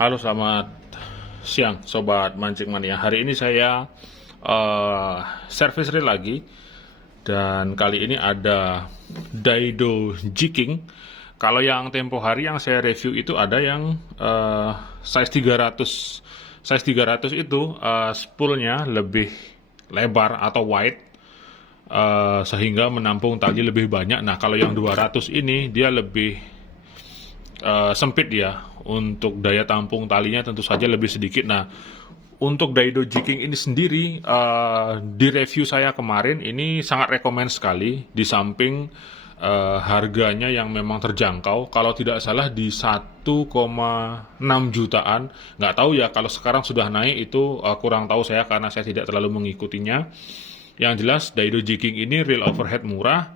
Halo, selamat siang Sobat Mancing Mania. Hari ini saya service reel lagi. Dan kali ini ada Daido Jiking. Kalau yang tempo hari yang saya review itu ada yang size 300. Size 300 itu spoolnya lebih lebar atau wide, sehingga menampung tali lebih banyak. Nah, kalau yang 200 ini dia lebih sempit ya. Untuk daya tampung talinya tentu saja lebih sedikit. Nah, untuk Daido Jiking ini sendiri, di review saya kemarin ini sangat rekomend sekali. Di samping harganya yang memang terjangkau, kalau tidak salah di 1,6 jutaan. Nggak tahu ya kalau sekarang sudah naik, itu kurang tahu saya karena saya tidak terlalu mengikutinya. Yang jelas Daido Jiking ini reel overhead murah,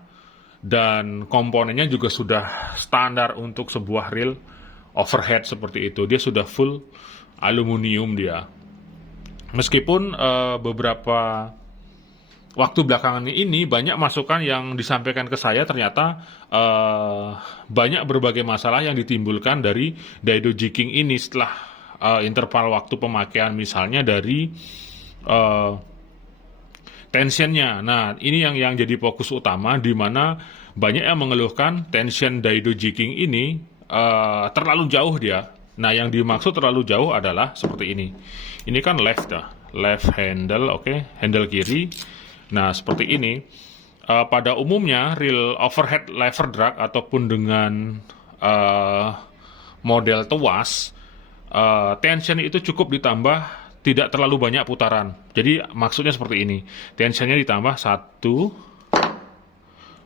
dan komponennya juga sudah standar untuk sebuah reel overhead seperti itu. Dia sudah full aluminium dia. Meskipun beberapa waktu belakangan ini banyak masukan yang disampaikan ke saya, ternyata banyak berbagai masalah yang ditimbulkan dari Daido Jiking ini setelah interval waktu pemakaian, misalnya dari tensionnya. Nah, ini yang jadi fokus utama, di mana banyak yang mengeluhkan tension Daido Jiking ini terlalu jauh dia. Nah, yang dimaksud terlalu jauh adalah seperti ini. Ini kan left handle, oke, handle kiri. Nah, seperti ini. Pada umumnya reel overhead lever drag ataupun dengan model tuas, tension itu cukup ditambah tidak terlalu banyak putaran. Jadi maksudnya seperti ini. Tensionnya ditambah 1,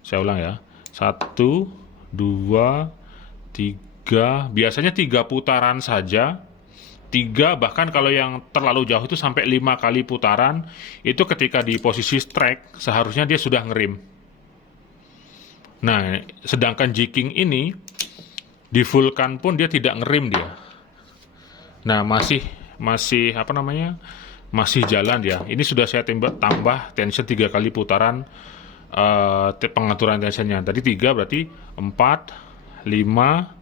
saya ulang ya, 1, 2, 3, biasanya 3 putaran saja. 3, bahkan kalau yang terlalu jauh itu sampai 5 kali putaran. Itu ketika di posisi strike seharusnya dia sudah ngerim. Nah, sedangkan Jiking ini di fullkan pun dia tidak ngerim dia. Nah, masih masih jalan dia. Ini sudah saya tambah tension 3 kali putaran pengaturan tensionnya. Tadi 3 berarti 4, 5.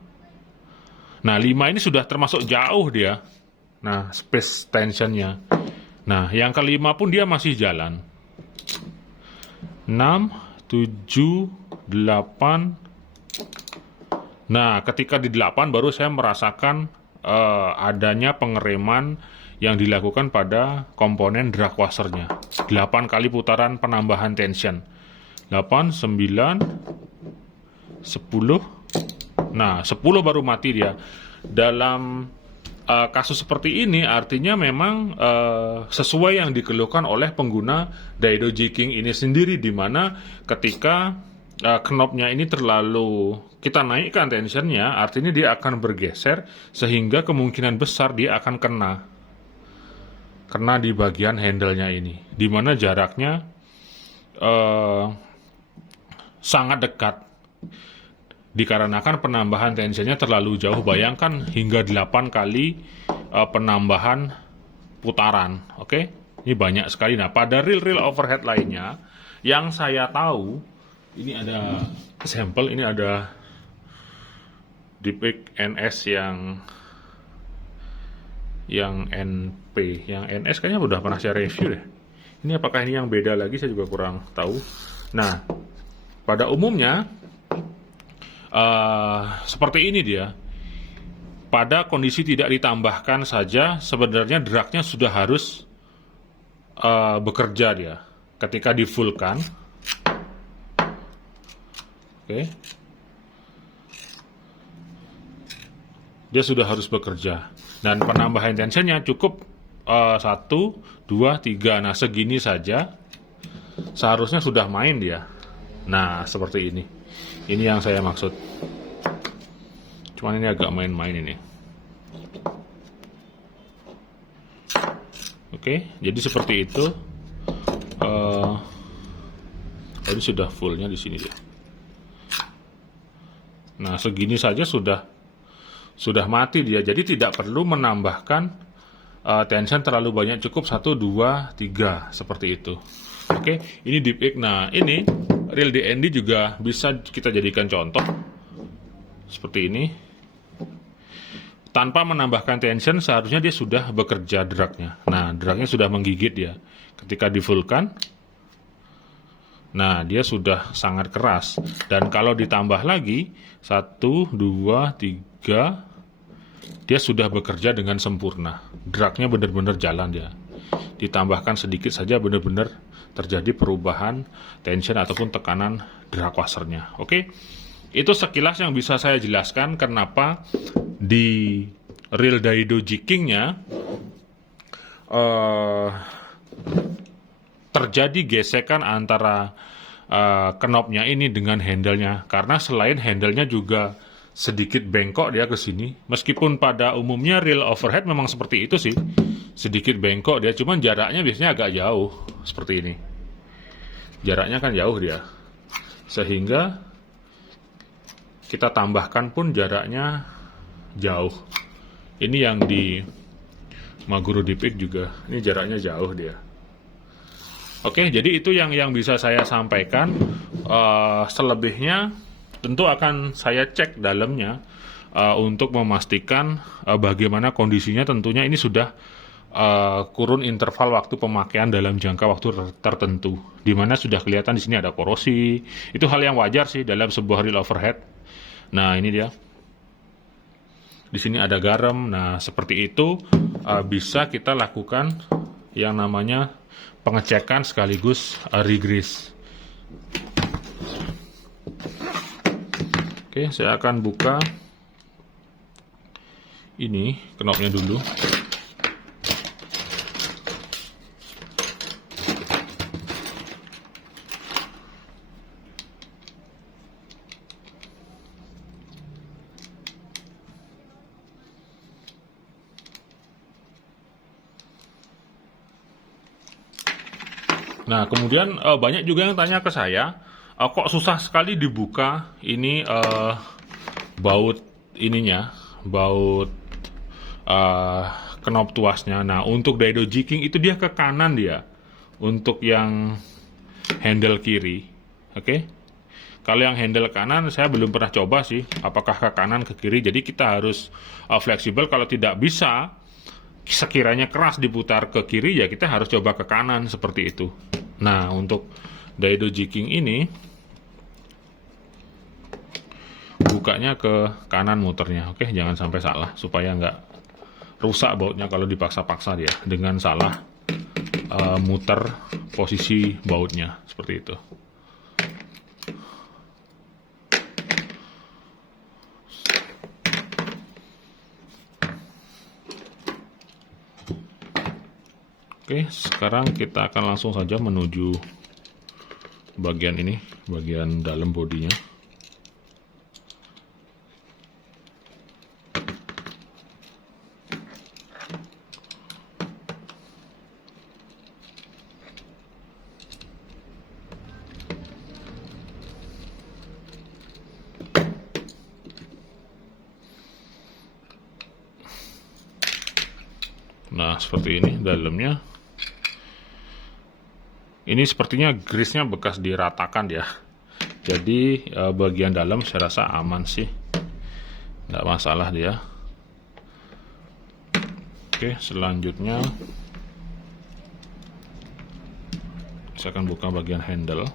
Nah, 5 ini sudah termasuk jauh dia. Nah, space tensionnya. Nah, yang kelima pun dia masih jalan. 6, 7, 8. Nah, ketika di 8 baru saya merasakan adanya pengereman yang dilakukan pada komponen drag washernya. 8 kali putaran penambahan tension. 8, 9, 10. Nah, 10 baru mati dia. Dalam kasus seperti ini artinya memang sesuai yang dikeluhkan oleh pengguna Daido Jiking ini sendiri, di mana ketika knopnya ini terlalu kita naikkan tensionnya, artinya dia akan bergeser sehingga kemungkinan besar dia akan kena di bagian handle-nya ini, di mana jaraknya sangat dekat. Dikarenakan penambahan tensionnya terlalu jauh. Bayangkan hingga 8 kali penambahan putaran. Oke, ini banyak sekali. Nah, pada reel overhead lainnya yang saya tahu, ini ada sampel, ini ada Deepik NS yang NP, yang NS kayaknya udah pernah saya review deh. Ini apakah ini yang beda lagi, saya juga kurang tahu. Nah, pada umumnya seperti ini dia. Pada kondisi tidak ditambahkan saja, sebenarnya dragnya sudah harus bekerja dia. Ketika di fullkan, oke, dia sudah harus bekerja. Dan penambahan tensionnya cukup 1, 2, 3. Nah, segini saja seharusnya sudah main dia. Nah, seperti ini. Ini yang saya maksud. Cuman ini agak main-main ini. Oke, jadi seperti itu. Ini sudah fullnya di sini dia. Nah, segini saja sudah mati dia. Jadi tidak perlu menambahkan tension terlalu banyak. Cukup 1, 2, 3 seperti itu. Oke, ini Deepik. Nah, ini reel DND juga bisa kita jadikan contoh seperti ini. tanpa menambahkan tension seharusnya dia sudah bekerja dragnya. Nah, dragnya sudah menggigit dia. Ketika di fullkan, nah dia sudah sangat keras. Dan kalau ditambah lagi 1, 2, 3, dia sudah bekerja dengan sempurna. Dragnya benar-benar jalan dia. Ditambahkan sedikit saja benar-benar terjadi perubahan tension ataupun tekanan drag washernya. Oke, itu sekilas yang bisa saya jelaskan kenapa di real Daido jiggingnya terjadi gesekan antara knopnya ini dengan handle-nya. Karena selain handle-nya juga sedikit bengkok dia ke sini. Meskipun pada umumnya real overhead memang seperti itu sih. Sedikit bengkok dia, cuman jaraknya biasanya agak jauh seperti ini. Jaraknya kan jauh dia. Sehingga kita tambahkan pun jaraknya jauh. Ini yang di Maguro Deep juga, ini jaraknya jauh dia. Oke, jadi itu yang bisa saya sampaikan. Selebihnya tentu akan saya cek dalamnya untuk memastikan bagaimana kondisinya. Tentunya ini sudah kurun interval waktu pemakaian dalam jangka waktu tertentu, di mana sudah kelihatan di sini ada korosi. Itu hal yang wajar sih dalam sebuah real overhead. Nah, ini dia. Di sini ada garam. Nah, seperti itu bisa kita lakukan yang namanya pengecekan sekaligus regrease. Oke, saya akan buka ini knopnya dulu. Nah, kemudian banyak juga yang tanya ke saya, kok susah sekali dibuka ini baut ininya, baut knop tuasnya. Nah, untuk Daido jigging itu dia ke kanan dia, untuk yang handle kiri. Oke. Kalau yang handle kanan saya belum pernah coba sih, apakah ke kanan ke kiri. Jadi kita harus fleksibel. Kalau tidak bisa, sekiranya keras diputar ke kiri, ya kita harus coba ke kanan seperti itu. Nah, untuk Daido jigging ini bukanya ke kanan muternya. Oke, jangan sampai salah supaya nggak rusak bautnya kalau dipaksa-paksa dia dengan salah muter posisi bautnya seperti itu. Oke, sekarang kita akan langsung saja menuju bagian ini, bagian dalam bodinya. Nah, seperti ini dalamnya. Ini sepertinya grease-nya bekas diratakan ya. Jadi bagian dalam saya rasa aman sih, nggak masalah dia. Oke, selanjutnya saya akan buka bagian handle.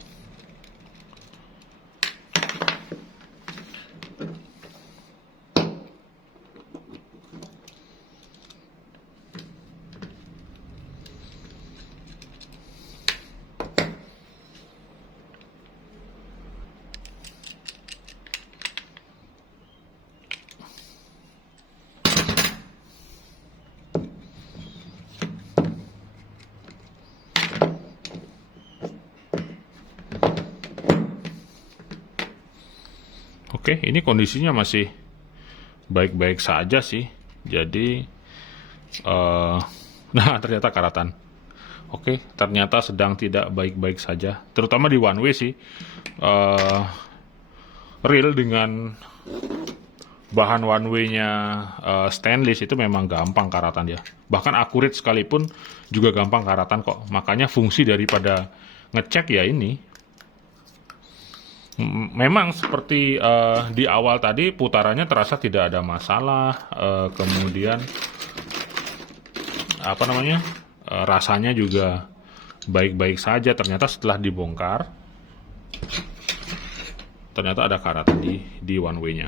Oke, ini kondisinya masih baik-baik saja sih. Jadi, nah ternyata karatan. Oke, ternyata sedang tidak baik-baik saja. Terutama di one way sih. Reel dengan bahan one way-nya stainless itu memang gampang karatan ya. Bahkan akurat sekalipun juga gampang karatan kok. Makanya fungsi daripada ngecek ya ini, Memang seperti di awal tadi putarannya terasa tidak ada masalah, kemudian apa namanya, rasanya juga baik-baik saja. Ternyata setelah dibongkar, ternyata ada karatan di one way-nya.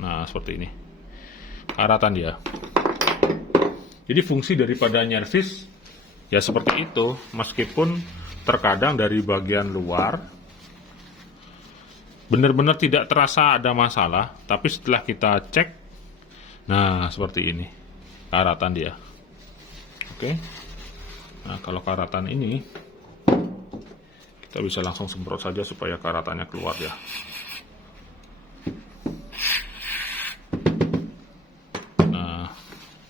Nah, seperti ini. Karatan dia. Jadi fungsi daripada nyervis ya seperti itu, meskipun terkadang dari bagian luar benar-benar tidak terasa ada masalah, tapi setelah kita cek, nah seperti ini karatan dia. Oke. Nah, kalau karatan ini kita bisa langsung semprot saja supaya karatannya keluar ya. Nah,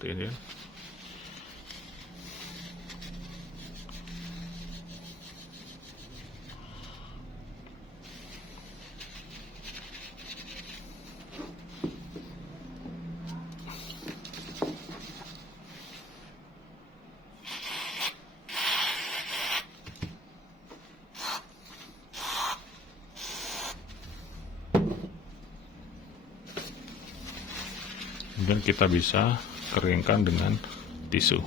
seperti ini ya. Kemudian kita bisa keringkan dengan tisu.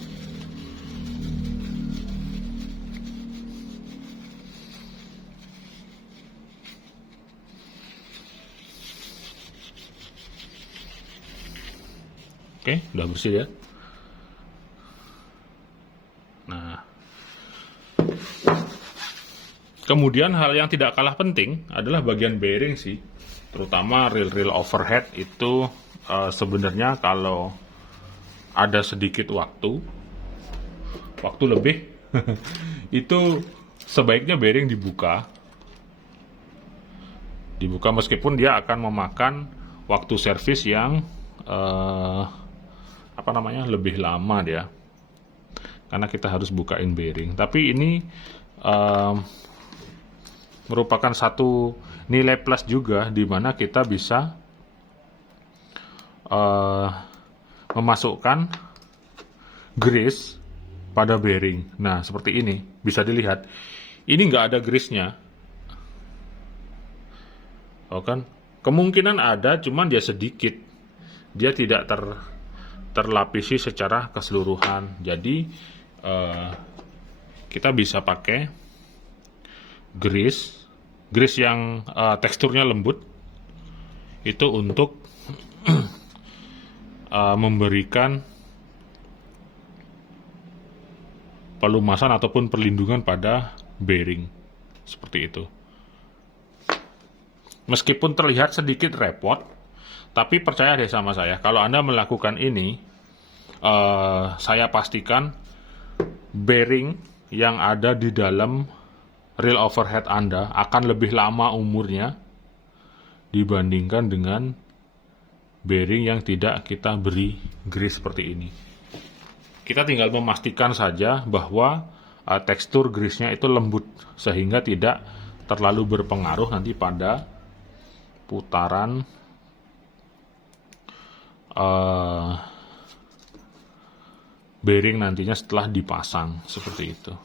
Oke, udah bersih ya. Nah, kemudian hal yang tidak kalah penting adalah bagian bearing sih, terutama reel overhead itu. Sebenarnya kalau ada sedikit waktu lebih itu sebaiknya bearing dibuka meskipun dia akan memakan waktu servis yang lebih lama dia, karena kita harus bukain bearing. Tapi ini merupakan satu nilai plus juga, di mana kita bisa memasukkan grease pada bearing. Nah, seperti ini bisa dilihat. Ini nggak ada grease-nya. Oh kan? Kemungkinan ada, cuman dia sedikit. Dia tidak terlapisi secara keseluruhan. Jadi kita bisa pakai grease yang teksturnya lembut itu untuk memberikan pelumasan ataupun perlindungan pada bearing seperti itu. Meskipun terlihat sedikit repot, tapi percaya deh sama saya, kalau Anda melakukan ini, saya pastikan bearing yang ada di dalam reel overhead Anda akan lebih lama umurnya dibandingkan dengan bearing yang tidak kita beri grease seperti ini. Kita tinggal memastikan saja bahwa tekstur grease-nya itu lembut sehingga tidak terlalu berpengaruh nanti pada putaran bearing nantinya setelah dipasang seperti itu.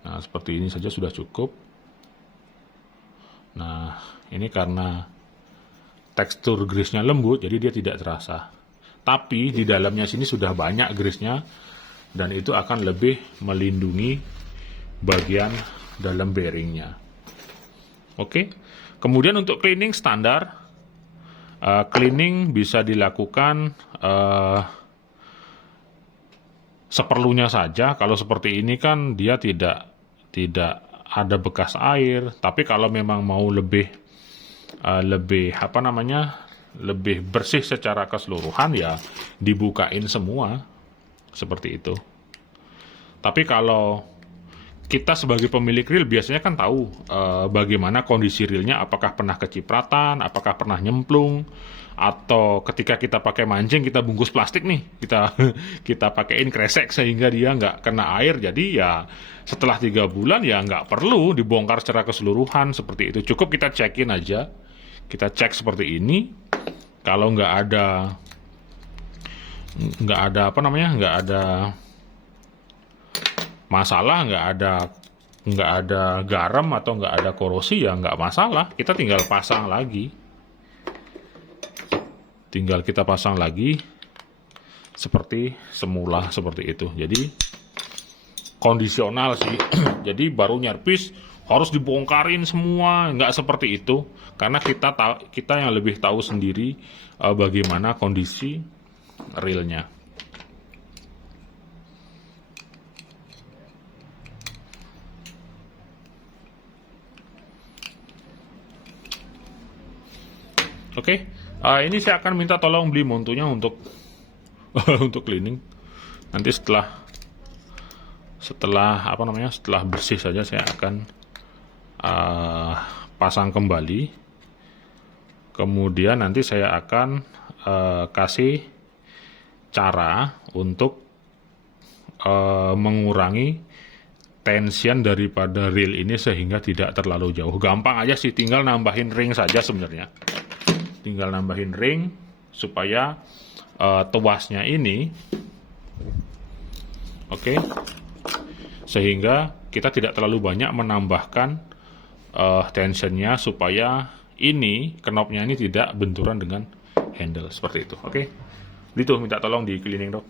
Nah, seperti ini saja sudah cukup. Nah, ini karena tekstur grease-nya lembut, jadi dia tidak terasa. Tapi di dalamnya sini sudah banyak grease-nya, dan itu akan lebih melindungi bagian dalam bearingnya. Oke. Kemudian untuk cleaning standar, cleaning bisa dilakukan seperlunya saja. Kalau seperti ini kan dia tidak ada bekas air. Tapi kalau memang mau lebih lebih bersih secara keseluruhan, ya dibukain semua seperti itu. Tapi kalau kita sebagai pemilik reel biasanya kan tahu bagaimana kondisi reelnya, apakah pernah kecipratan, apakah pernah nyemplung, atau ketika kita pakai mancing kita bungkus plastik nih, kita pakaiin kresek sehingga dia nggak kena air. Jadi ya setelah 3 bulan ya nggak perlu dibongkar secara keseluruhan seperti itu. Cukup kita cekin aja, kita cek seperti ini. Kalau nggak ada masalah, nggak ada garam atau nggak ada korosi, ya nggak masalah. Kita tinggal pasang lagi. Tinggal kita pasang lagi seperti semula, seperti itu. Jadi kondisional sih. Jadi baru nyervis harus dibongkarin semua, nggak seperti itu. Karena kita yang lebih tahu sendiri bagaimana kondisi realnya. Oke, ini saya akan minta tolong beli montunya untuk untuk cleaning. Nanti setelah bersih saja saya akan pasang kembali. Kemudian nanti saya akan kasih cara untuk mengurangi tension daripada reel ini sehingga tidak terlalu jauh. Gampang aja sih, tinggal nambahin ring saja sebenarnya. Tinggal nambahin ring supaya tuasnya ini sehingga kita tidak terlalu banyak menambahkan tensionnya, supaya ini knopnya ini tidak benturan dengan handle seperti itu. Itu minta tolong di cleaning dok.